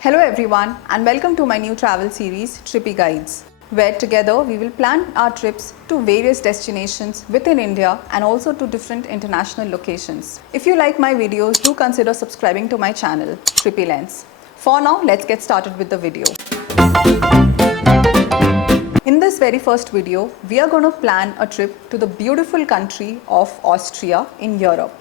Hello everyone and welcome to my new travel series TrippyGuides, where together we will plan our trips to various destinations within India and also to different international locations. If you like my videos, do consider subscribing to my channel Trippylens. For now, let's get started with the video. In this very first video, we are going to plan a trip to the beautiful country of Austria in Europe.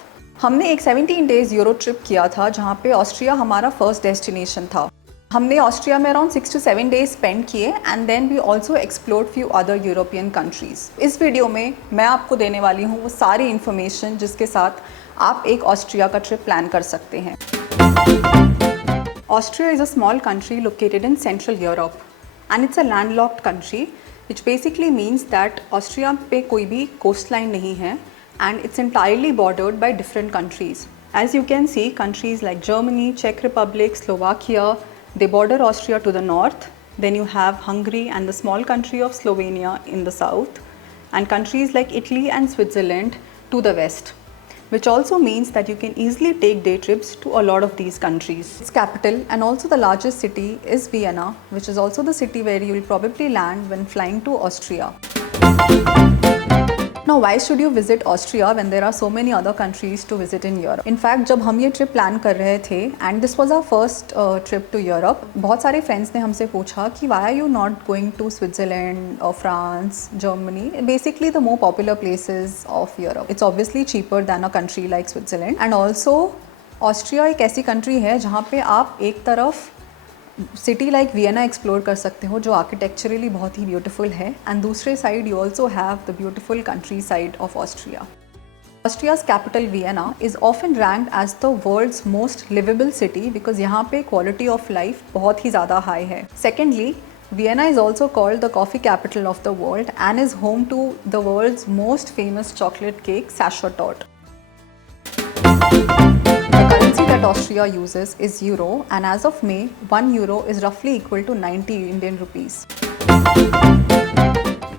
हमने एक 17 days euro trip किया था जहाँ पे ऑस्ट्रिया हमारा first destination था. हमने Austria में अराउंड 6 to 7 days स्पेंड किए and then we also explored few other European countries. इस वीडियो में मैं आपको देने वाली हूँ वो सारी इन्फॉर्मेशन जिसके साथ आप एक ऑस्ट्रिया का ट्रिप प्लान कर सकते हैं. Austria is a small country located in central Europe and it's a landlocked country which basically means that Austria पे कोई भी कोस्ट लाइन नहीं है and it's entirely bordered by different countries. As you can see, countries like Germany, Czech Republic, Slovakia, they border Austria to the north. Then you have Hungary and the small country of Slovenia in the south, and countries like Italy and Switzerland to the west, which also means that you can easily take day trips to a lot of these countries. Its capital and also the largest city is Vienna, which is also the city where you will probably land when flying to Austria. Now, why should you visit Austria when there are so many other countries to visit in Europe? In fact, जब हम ये trip plan कर रहे थे and this was our first trip to Europe, बहुत सारे फ्रेंड्स ने हमसे पूछा कि why are you not going to Switzerland or France, Germany, basically the more popular places of Europe. It's obviously cheaper than a country like Switzerland and also Austria एक ऐसी कंट्री है जहाँ पे आप एक तरफ सिटी लाइक वियना एक्सप्लोर कर सकते हो जो आर्किटेक्चरली बहुत ही ब्यूटीफुल है एंड दूसरे side you also have the beautiful countryside of Austria. Austria's capital Vienna is often ranked as the world's most liveable city because यहाँ पे क्वालिटी ऑफ लाइफ बहुत ही ज़्यादा हाई है. Secondly, Vienna is also called the coffee capital of the world and is home to the world's most famous chocolate cake, Saschotorte. The currency that Austria uses is euro, and as of May, 1 euro is roughly equal to 90 Indian rupees.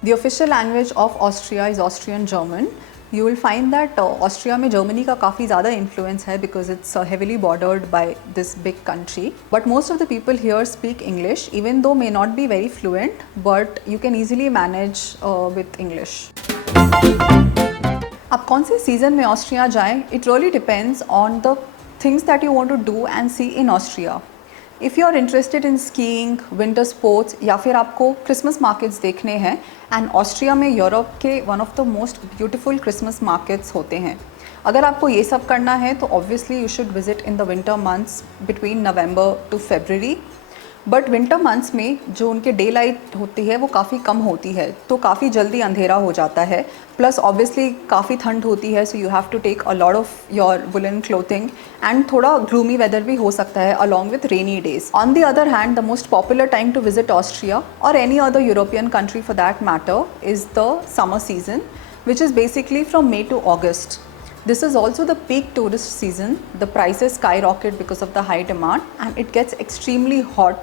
The official language of Austria is Austrian German. You will find that Austria में Germany का काफ़ी ज़्यादा influence है because it's heavily bordered by this big country. But most of the people here speak English, even though may not be very fluent, but you can easily manage with English. आप कौन से सीज़न में Austria जाएं? It really depends on the things that you want to do and see in Austria. If you are interested in skiing, winter sports या फिर आपको Christmas markets देखने हैं एंड ऑस्ट्रिया में यूरोप के one of the most beautiful Christmas markets होते हैं. अगर आपको ये सब करना है तो obviously you should visit in the winter months between November to February. But winter months में जो उनके डे लाइट होती है वो काफ़ी कम होती है तो काफ़ी जल्दी अंधेरा हो जाता है. प्लस ऑब्वियसली काफ़ी ठंड होती है so you have to take a lot of your woollen clothing and थोड़ा ग्लूमी वेदर भी हो सकता है along with rainy days. On the other hand, the most popular time to visit Austria और any other European country for that matter is the summer season which is basically from May to August. This is also the peak tourist season. The prices skyrocket because of the high demand and it gets extremely hot,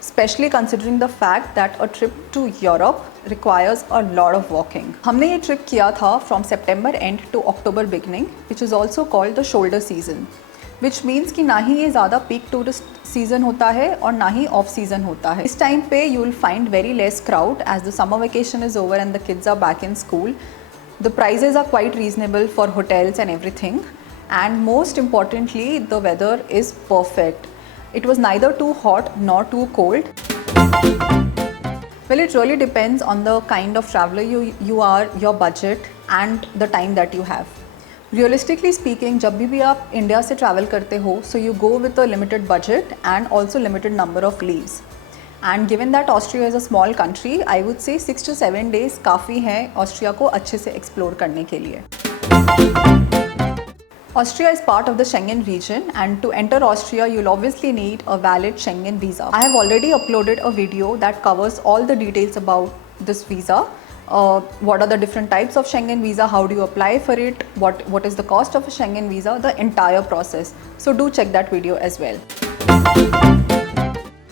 especially considering the fact that a trip to Europe requires a lot of walking. हमने ये ट्रिप किया था from September end to October beginning, which is also called the shoulder season, which means कि ना ही ये ज़्यादा peak tourist season होता है और ना ही off season होता है. इस टाइम पे you will find very less crowd as the summer vacation is over and the kids are back in school. The prices are quite reasonable for hotels and everything, and most importantly, the weather is perfect. It was neither too hot nor too cold. Well, it really depends on the kind of traveler you are, your budget and the time that you have. Realistically speaking, जब भी आप इंडिया से ट्रैवल करते हो, so you go with a limited budget and also limited number of leaves. And given that Austria is a small country, I would say 6 to 7 days काफ़ी है ऑस्ट्रिया को अच्छे से एक्सप्लोर करने के लिए. Austria is part of the Schengen region, and to enter Austria, you'll obviously need a valid Schengen visa. I have already uploaded a video that covers all the details about this visa. What are the different types of Schengen visa, how do you apply for it, what is the cost of a Schengen visa, the entire process. So do check that video as well.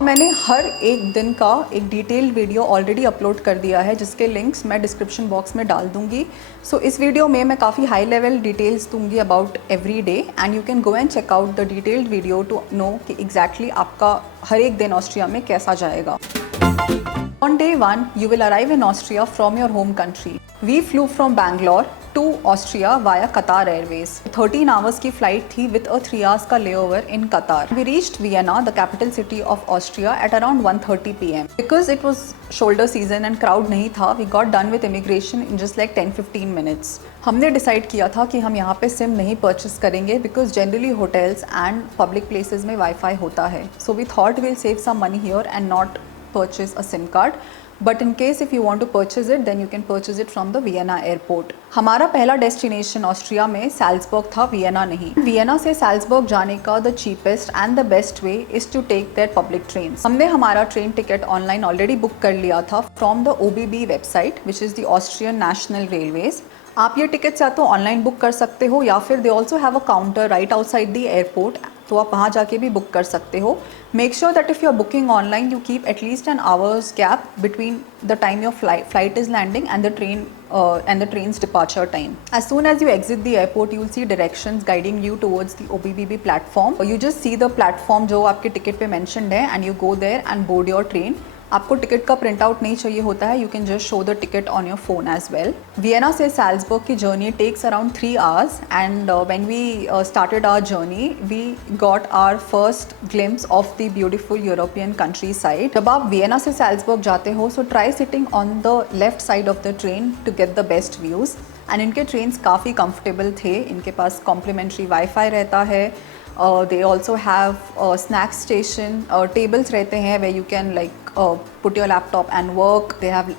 मैंने हर एक दिन का एक detailed video already upload कर दिया है, जिसके लिंक्स मैं डिस्क्रिप्शन बॉक्स में डाल दूंगी. सो इस वीडियो में मैं काफ़ी हाई लेवल डिटेल्स दूंगी about every day, and you can go and check out the detailed video to know कि एग्जैक्टली आपका हर एक दिन ऑस्ट्रिया में कैसा जाएगा. On day 1, you will arrive in Austria from your home country. We flew from Bangalore to Austria via Qatar Airways. 13 hours की flight थी with a 3 hours का layover in Qatar. We reached Vienna, the capital city of Austria, at around 1:30 p.m. Because it was shoulder season and crowd नहीं था, we got done with immigration in just like 10-15 minutes. हमने डिसाइड किया था कि हम यहाँ पे सिम नहीं परचेस करेंगे because generally hotels and public places में वाईफाई होता है. So we thought we'll save some money here and not purchase a SIM card. But in case if you want to purchase it, then you can purchase it from the Vienna airport. हमारा पहला destination Austria में सैल्जबर्ग था, वियना नहीं. वियना से Salzburg जाने का the cheapest and the best way is to take their public train. हमने हमारा train ticket online already book कर लिया था from the OBB website, which is the Austrian national railways. आप ये टिकट्स या तो ऑनलाइन बुक कर सकते हो या फिर they also have a counter right outside the airport, तो आप वहाँ जाके भी बुक कर सकते हो. Make sure that if you are booking online you keep at least an hours gap between the time your flight is landing and the train's departure time. As soon as you exit the airport you will see directions guiding you towards the OBBB platform. You just see the platform जो आपके ticket पे mentioned है and you go there and board your train. आपको ticket का print out नहीं चाहिए होता है, you can just show the ticket on your phone as well. Vienna से सैल्जबर्ग की journey takes around 3 hours and when we started our journey we got our first glimpse of the beautiful European countryside. जब आप Vienna से Salzburg जाते हो so try sitting on the left side of the train to get the best views. And इनके trains काफ़ी comfortable थे, इनके पास complementary wifi रहता है. They also have snack station, tables रहते हैं where you can like put your laptop and work. They have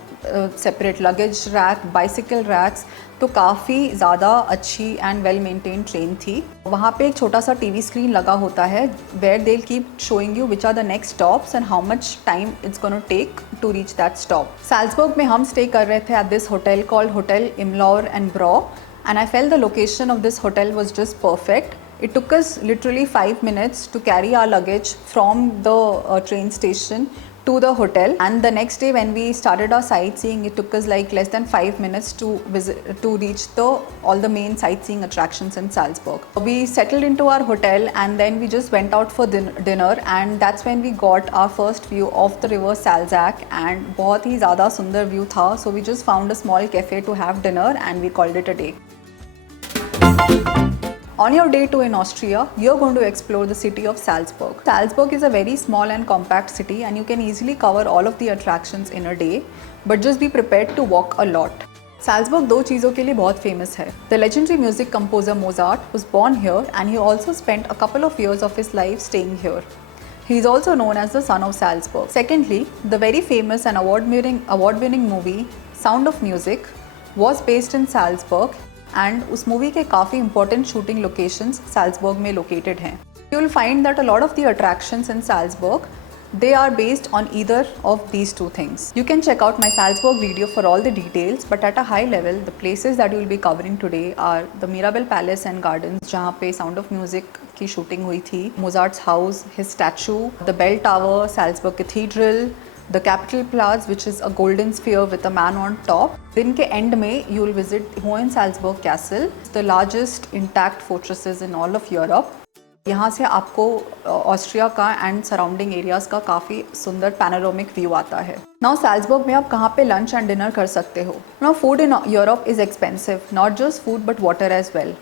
separate luggage rack, bicycle racks. तो काफ़ी ज़्यादा अच्छी एंड वेल मेंटेन ट्रेन थी. वहाँ पे एक छोटा सा TV स्क्रीन लगा होता है where they'll keep showing you which are the next stops and how much time it's going to take to reach that stop. सैल्जबर्ग में हम स्टे कर रहे थे at this hotel called Hotel Imlauer and Brau, and I felt the location of this hotel was just perfect. It took us literally 5 minutes to carry our luggage from the train station to the hotel, and the next day when we started our sightseeing it took us like less than 5 minutes to reach all the main sightseeing attractions in Salzburg. We settled into our hotel and then we just went out for dinner, and that's when we got our first view of the river Salzach, and बहुत ही ज़्यादा सुंदर view था. So we just found a small cafe to have dinner and we called it a day. On your day 2 in Austria, you're going to explore the city of Salzburg. Salzburg is a very small and compact city and you can easily cover all of the attractions in a day, but just be prepared to walk a lot. Salzburg दो चीज़ों के लिए बहुत famous है. The legendary music composer Mozart was born here and he also spent a couple of years of his life staying here. He is also known as the son of Salzburg. Secondly, the very famous and award-winning movie Sound of Music was based in Salzburg. And उस movie के काफ़ी important shooting locations Salzburg में located हैं. You will find that a lot of the attractions in Salzburg they are based on either of these two things. You can check out my Salzburg video for all the details, but at a high level the places that you will be covering today are the Mirabell Palace and Gardens जहाँ पे Sound of Music की शूटिंग हुई थी, Mozart's house, his statue, the bell tower, Salzburg Cathedral, the Capitol Plaza, which is a golden sphere with a man on top. दिन के end में you will visit Hohensalzburg Castle, the largest intact fortresses in all of Europe. यहाँ से आपको ऑस्ट्रिया का and surrounding areas का काफ़ी सुंदर पैनोरामिक व्यू आता है. नाउ सैल्जबर्ग में आप कहाँ पे लंच एंड डिनर कर सकते हो. Now food in Europe is expensive, not just food but water as well.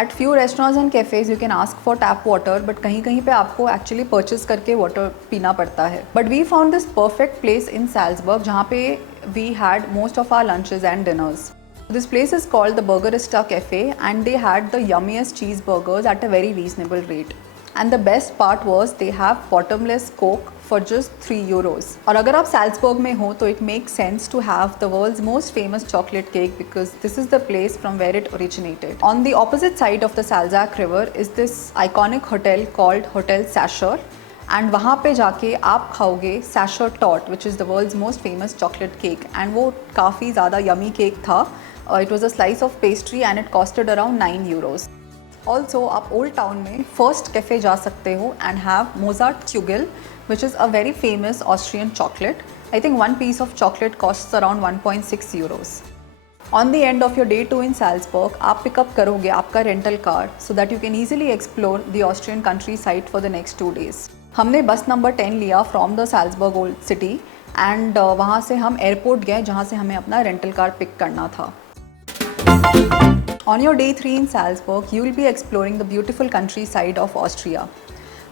At few restaurants and cafes you can ask for tap water, but कहीं कहीं पे आपको एक्चुअली परचेज करके वाटर पीना पड़ता है. But we found this perfect place in Salzburg जहाँ पे we had most of our lunches and dinners. This place is called the Burgerista Cafe and they had the yummiest cheeseburgers at a very reasonable rate. And the best part was they have bottomless Coke for just 3 euros. और अगर आप सैल्जबर्ग में हो तो it makes sense to have the world's most famous chocolate cake because this is the place from where it originated. On the opposite side of the Salzach River is this iconic hotel called Hotel Sacher. And वहाँ पे जाके आप खाओगे Sacher टॉट which is the world's most famous chocolate cake and वो काफ़ी ज़्यादा yummy cake था. It was a slice of pastry and it costed around 9 euros. Also आप ओल्ड टाउन में फर्स्ट कैफ़े जा सकते हो and have Mozartkugel which is a very famous Austrian chocolate. I think one piece of chocolate costs around 1.6 euros. On the end of your day 2 in Salzburg, आप पिकअप करोगे आपका rental car so that you can easily explore the Austrian countryside for the next 2 days. हमने बस नंबर 10 लिया from the Salzburg old city and वहाँ से हम एयरपोर्ट गए जहाँ से हमें अपना रेंटल कार पिक करना था. On your day 3 in Salzburg, you will be exploring the beautiful countryside of Austria.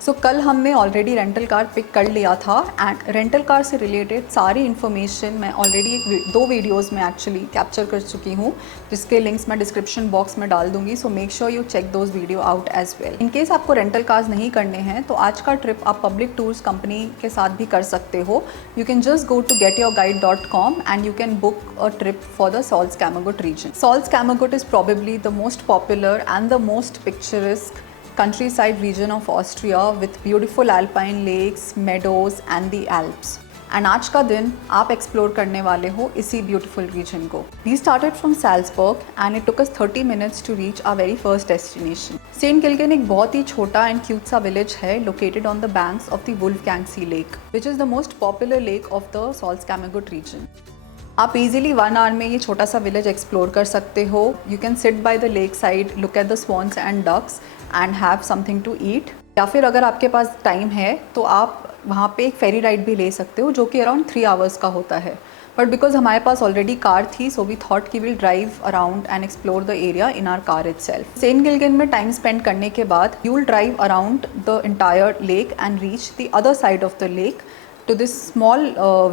सो कल हमने ऑलरेडी रेंटल कार पिक कर लिया था एंड रेंटल कार से रिलेटेड सारी इन्फॉर्मेशन मैं ऑलरेडी 2 वीडियोस में एक्चुअली कैप्चर कर चुकी हूँ, जिसके लिंक्स मैं डिस्क्रिप्शन बॉक्स में डाल दूंगी. So make sure you check those video out as well. In case आपको रेंटल कार्स नहीं करने हैं तो आज का ट्रिप आप पब्लिक टूर्स कंपनी के साथ भी कर सकते हो. You can just go to getyourguide.com and you can book a trip for the Salzkammergut region. Salzkammergut is probably the most popular and the most picturesque countryside region of Austria with beautiful alpine lakes, meadows and the Alps. And आज का दिन आप एक्सप्लोर करने वाले हो इसी beautiful reason को. We started from Salzburg and it took us 30 minutes to reach our very first destination. Saint Gilgen एक बहुत ही छोटा and cute सा village है located on the banks of the Wolfgang Sea Lake, which is the most popular lake of the Salzkammergut region. आप easily 1 hour में ये छोटा सा विलेज एक्सप्लोर कर सकते हो. You can sit by the lakeside, look at the swans and ducks and have something to eat. या फिर अगर आपके पास टाइम है तो आप वहाँ पे एक फेरी राइड भी ले सकते हो जो कि अराउंड 3 आवर्स का होता है. बट बिकॉज हमारे पास ऑलरेडी कार थी सो वी थॉट कि will drive around and explore the area in our car itself. Saint Gilgen में टाइम स्पेंड करने के बाद you will drive around the entire lake and reach the other side of the lake to this small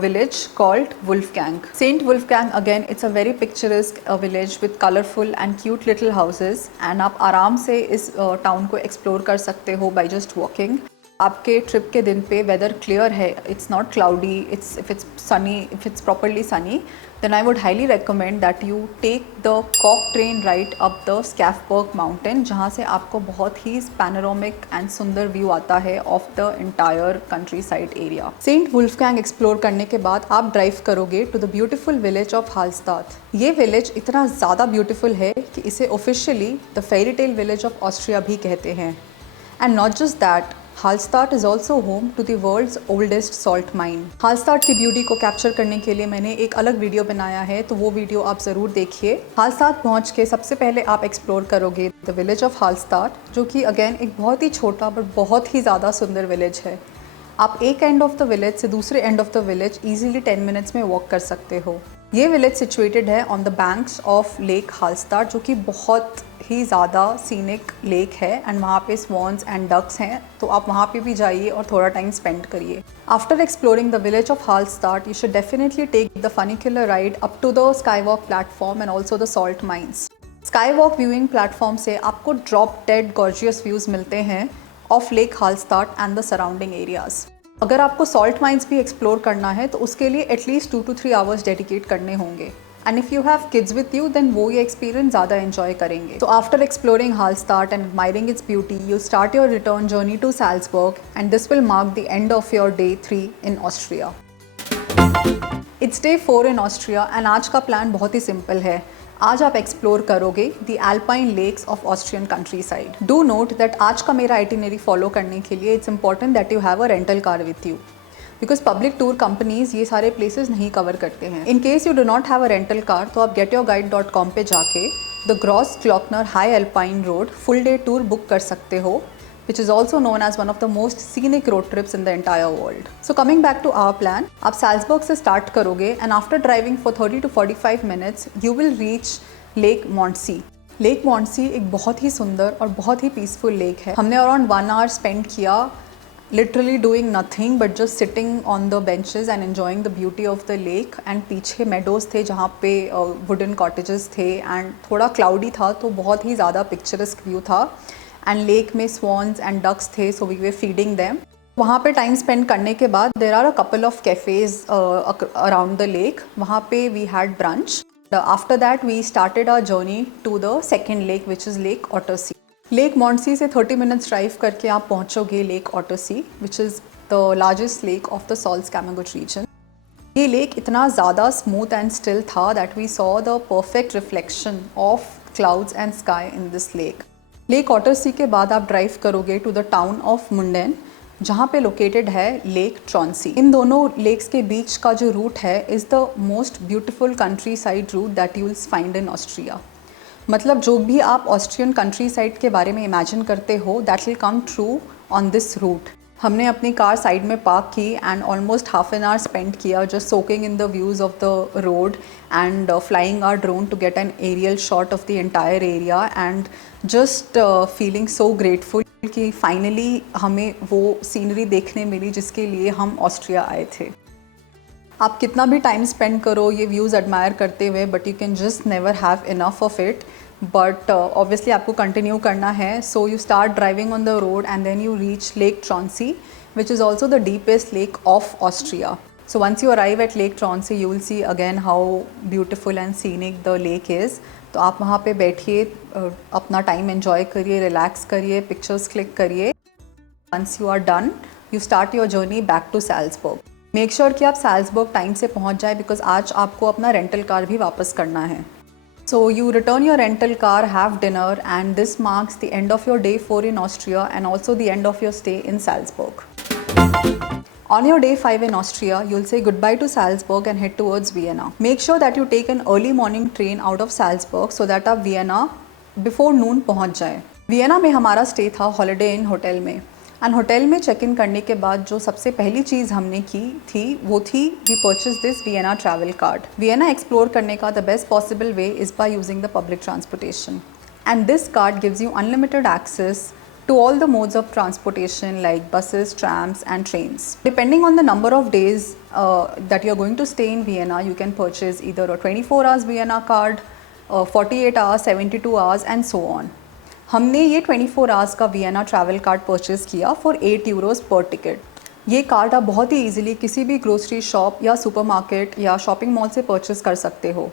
village called Wolfgang. Saint Wolfgang, again, it's a very picturesque village with colorful and cute little houses and आप आराम से इस town को explore कर सकते हो by just walking. आपके ट्रिप के दिन पे वेदर क्लियर है, it's not cloudy, if it's properly Sunny, then I would highly recommend that you take the Cork train right up the Skafberg mountain, जहाँ से आपको बहुत ही panoramic and सुंदर व्यू आता है of the entire countryside area. Saint Wolfgang explore करने के बाद आप ड्राइव करोगे to the beautiful village of Hallstatt. ये विलेज इतना ज़्यादा ब्यूटीफुल है कि इसे officially the Fairytale village of Austria भी कहते हैं. And not just that, Hallstatt is also home to the world's oldest salt mine. Hallstatt की ब्यूटी को कैप्चर करने के लिए मैंने एक अलग वीडियो बनाया है, तो वो वीडियो आप ज़रूर देखिए. Hallstatt पहुँच के सबसे पहले आप एक्सप्लोर करोगे द विलेज ऑफ Hallstatt, जो कि अगेन एक बहुत ही छोटा बट बहुत ही ज़्यादा सुंदर विलेज है. आप एक एंड ऑफ द विलेज से दूसरे end of the village easily 10 मिनट्स में वॉक कर सकते हो. ये विलेज सिचुएटेड है on the banks of lake Hallstatt, जो कि बहुत ही ज़्यादा सीनिक लेक है एंड वहाँ पे स्वॉन्स एंड डक्स हैं, तो आप वहाँ पे भी जाइए और थोड़ा टाइम स्पेंड करिए. After exploring the village of Hallstatt, you should definitely take the funicular ride up to the skywalk platform and also the salt mines. skywalk viewing platform से आपको drop dead gorgeous views मिलते हैं of lake Hallstatt and the surrounding areas. अगर आपको salt mines भी एक्सप्लोर करना है तो उसके लिए एटलीस्ट 2 to 3 आवर्स डेडिकेट करने होंगे. And if you have kids with you then वो ये एक्सपीरियंस ज़्यादा एंजॉय करेंगे. तो after exploring Hallstatt and admiring its beauty, you start your return journey to Salzburg and this will mark the end of your day 3 in Austria. It's day 4 in Austria and आज का प्लान बहुत ही सिंपल है. आज आप explore करोगे the Alpine lakes of Austrian countryside. Do note that आज का मेरा आइटिनरी फॉलो करने के लिए it's important that you have a rental car with you, because public tour companies ये सारे प्लेसेस नहीं कवर करते हैं. In case you do not have a rental car तो आप getyourguide.com पे जाके the Grossglockner high alpine road full day tour book कर सकते हो, which is also known as one of the most scenic road trips in the entire world. So coming back to our plan, आप Salzburg से start करोगे and after driving for 30 to 45 minutes, you will reach Lake Mondsee. Lake Mondsee एक बहुत ही सुंदर और बहुत ही peaceful lake है. हमने around 1 hour spend किया literally doing nothing but just sitting on the benches and enjoying the beauty of the lake. and पीछे meadows थे जहाँ पे wooden cottages थे and थोड़ा cloudy था तो बहुत ही ज़्यादा picturesque view था. एंड लेक में स्वॉन्स एंड डक्स थे, so we were feeding them. वहाँ पे टाइम स्पेंड करने के बाद there are a couple of cafes around the lake. वहाँ पे we had brunch. After that we started our journey to the second lake which is lake Ottersee. Lake Mondsee से 30 minutes drive करके आप पहुँचोगे lake Ottersee, which is the largest lake of the Salzkammergut reason. ये lake इतना ज़्यादा smooth and still था that we saw the perfect reflection of clouds and sky in this lake. Lake Ottersee के बाद आप ड्राइव करोगे to the town of Gmunden, जहाँ पे लोकेटेड है लेक ट्रॉन्सी। इन दोनों लेक्स के बीच का जो रूट है is the most beautiful countryside route that you will find in Austria. मतलब जो भी आप ऑस्ट्रियन कंट्री साइड के बारे में इमेजिन करते हो that will come true on this route. हमने अपनी कार साइड में पार्क की and almost half an hour spend किया just soaking in the views of the road and flying our drone to get an aerial shot of the entire area and just feeling so grateful कि finally हमें वो सीनरी देखने मिली जिसके लिए हम ऑस्ट्रिया आए थे। आप कितना भी टाइम स्पेंड करो ये व्यूज़ एडमायर करते हुए but you can just never have enough of it, but obviously आपको कंटिन्यू करना है। So you start driving on the road and then you reach lake Traunsee which is also the deepest lake of Austria. So once you arrive at Lake Tronsee, you will see again how beautiful and scenic the lake is. तो आप वहाँ पे बैठिए, अपना time enjoy करिए, रिलैक्स करिए, pictures click करिए। Once you are done, you start your journey back to Salzburg. Make sure कि आप Salzburg टाइम से पहुँच जाए because आज आपको अपना रेंटल कार भी वापस करना है। So you return your rental car, have dinner, and this marks the end of your day 4 in Austria and also the end of your stay in Salzburg. On your day 5 in Austria, you'll say goodbye to Salzburg and head towards Vienna. Make sure that you take an early morning train out of Salzburg so that आप Vienna before noon पहुँच जाए। वियना में हमारा स्टे था हॉलिडे इन होटल में and hotel में check in करने के बाद जो सबसे पहली चीज़ हमने की थी वो थी we purchase this Vienna travel card. Vienna explore करने का the best possible way is by using the public transportation and this card gives you unlimited access to all the modes of transportation like buses, trams and trains. Depending on the number of days that you are going to stay in Vienna, you can purchase either a 24 hours Vienna card, 48 hours, 72 hours and so on. हमने ये 24 आवर्स का Vienna travel card purchase किया फॉर 8 यूरोज़ पर टिकट। ये कार्ड आप बहुत ही ईजिली किसी भी ग्रोसरी शॉप या सुपरमार्केट या शॉपिंग मॉल से परचेज़ कर सकते हो।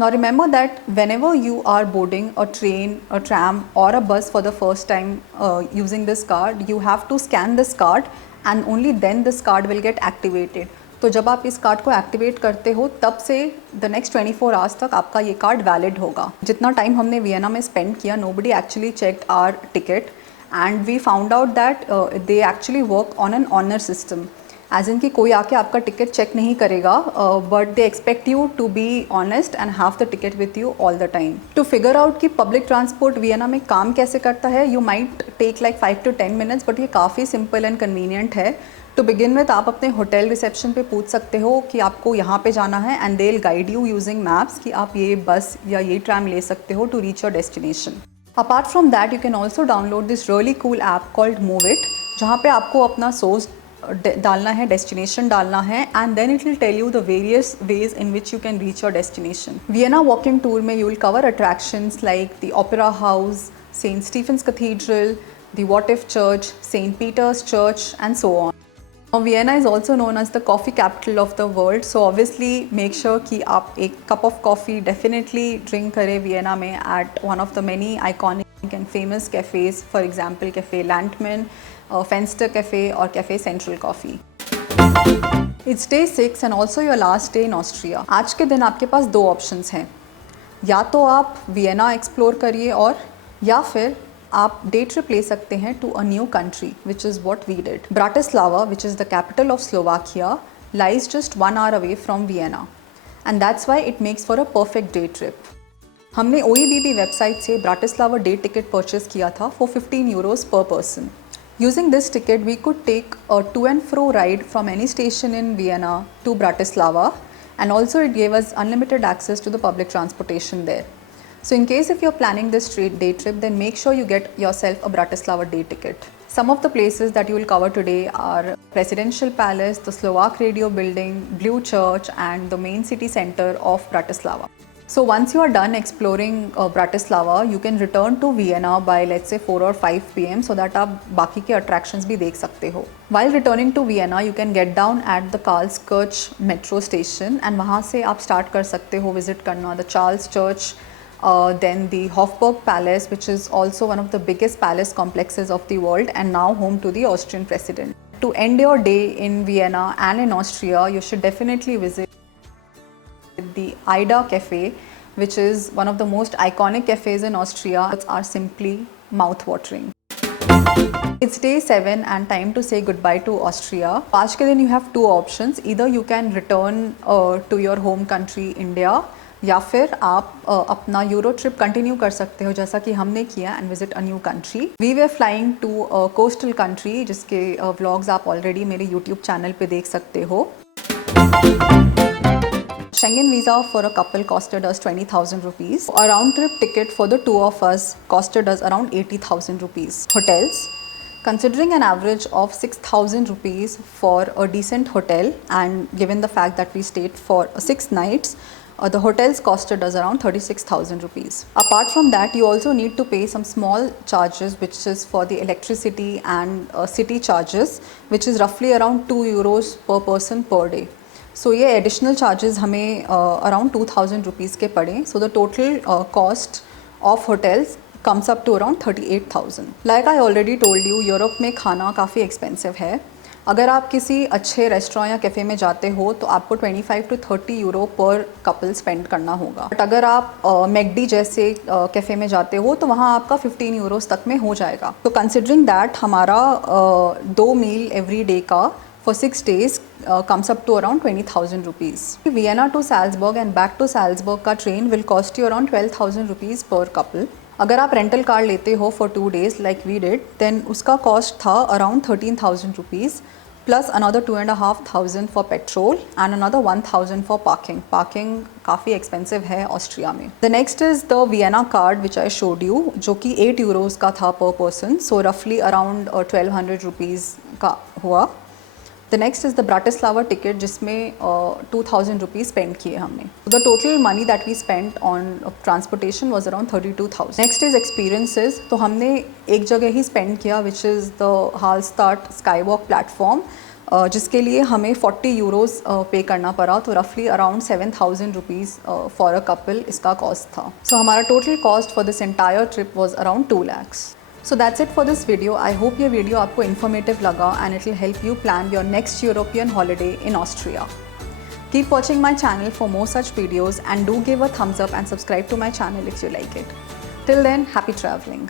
Now remember that whenever you are boarding a train, a tram or a bus for the first time using this card, you have to scan this card and only then this card will get activated. तो जब आप इस कार्ड को एक्टिवेट करते हो तब से the next 24 आवर्स तक आपका ये कार्ड वैलिड होगा। जितना टाइम हमने वियना में स्पेंड किया nobody actually checked our ticket and we found out that they actually work on an honor system. As in कि कोई आके आपका टिकट चेक नहीं करेगा but they expect you to be honest and have the ticket with you all the time. To figure out कि public transport Vienna में काम कैसे करता है, you might take like 5 to 10 minutes but ये काफ़ी सिंपल एंड कन्वीनियंट है। To begin with आप अपने होटल रिसेप्शन पे पूछ सकते हो कि आपको यहाँ पे जाना है and they will guide you using maps कि आप ये बस या ये ट्रैम ले सकते हो to reach your destination. Apart from that you can also download this really cool app called Moovit, जहाँ पे आपको अपना सोर्स डालना है, डेस्टिनेशन डालना है and then it will tell you the various ways in which you can reach your destination. Vienna walking tour में you will cover attractions like the Opera House, Saint Stephen's Cathedral, the Votive Church, Saint Peter's Church and so on. Vienna is also known as the coffee capital of the world, so obviously make sure कि आप एक cup of coffee definitely drink करें वियना में at one of the many iconic and famous cafes, for example Cafe Landmann, Fenster Cafe और Cafe Central Coffee. It's day 6 and also your last day in Austria. आज के दिन आपके पास दो options हैं, या तो आप वियना एक्सप्लोर करिए और या फिर आप डे ट्रिप ले सकते हैं to a new country which is what we did. Bratislava which is the capital of Slovakia lies just 1 hour away from Vienna and that's why it makes for a perfect day trip. हमने OEBB website से Bratislava day ticket purchase किया था for 15 euros per person. Using this ticket we could take a to and fro ride from any station in Vienna to Bratislava and also it gave us unlimited access to the public transportation there. So in case if you're planning this day trip, then make sure you get yourself a Bratislava day ticket. Some of the places that you will cover today are Presidential Palace, the Slovak Radio Building, Blue Church and the main city center of Bratislava. So once you are done exploring Bratislava, you can return to Vienna by let's say 4 or 5 p.m. so that आप बाकी के attractions भी देख सकते हो. While returning to Vienna, you can get down at the Karlskirch metro station and वहाँ से आप start कर सकते हो visit करना the Charles Church, then the Hofburg Palace, which is also one of the biggest palace complexes of the world and now home to the Austrian president. To end your day in Vienna and in Austria, you should definitely visit the Ida Cafe, which is one of the most iconic cafes in Austria. It's are simply mouth-watering. It's day 7 and time to say goodbye to Austria. आज के दिन you have two options. Either you can return to your home country India, या फिर आप अपना euro trip continue कर सकते हो जैसा कि हमने किया and visit a new country. We were flying to coastal country जिसके व्लॉग्स आप ऑलरेडी मेरे यूट्यूब चैनल पे देख सकते हो. Schengen Visa for a couple costed us 20,000 rupees. A round trip ticket for the two of us costed us around 80,000 rupees. Hotels. Considering an average of 6,000 rupees for a decent hotel and given the fact that we stayed for 6 nights, the hotels costed us around 36,000 rupees. Apart from that, you also need to pay some small charges which is for the electricity and city charges, which is roughly around 2 euros per person per day. So ये additional charges हमें around 2,000 rupees के पड़े. So the total cost of hotels comes up to around 38,000. Like I already told you, Europe में खाना काफ़ी expensive है. अगर आप किसी अच्छे रेस्टोरेंट या कैफ़े में जाते हो तो आपको 25 to 30 यूरो पर कपल स्पेंड करना होगा. बट अगर आप मैकडी जैसे कैफ़े में जाते हो तो वहाँ आपका 15 यूरोस तक में हो जाएगा. तो कंसिडरिंग दैट हमारा 2 मील एवरी डे का for 6 days comes up to around 20,000 rupees. Vienna to Salzburg and back to Salzburg का train will cost you around 12,000 rupees per couple. अगर आप रेंटल कार लेते हो for 2 days like we did, then उसका कॉस्ट था around 13,000 rupees plus another 2,500 for petrol and another 1,000 for parking. Parking काफ़ी एक्सपेंसिव है ऑस्ट्रिया में. The next is the Vienna card which I showed you जो कि 8 euros का था per person, so roughly around 1,200 rupees का हुआ. The next is the Bratislava ticket जिसमें 2,000 rupees spend किए हमने. The total money that we spent on transportation was around 32,000. Next is experiences. तो हमने एक जगह ही spend किया which is the Hallstatt skywalk platform जिसके लिए हमें 40 euros पे करना पड़ा. तो roughly around 7,000 rupees for a couple इसका cost था. So हमारा total cost for this entire trip was around 2 lakhs. So that's it for this video. I hope ये video आपको informative लगा and it will help you plan your next European holiday in Austria. Keep watching my channel for more such videos and do give a thumbs up and subscribe to my channel if you like it. Till then, happy traveling.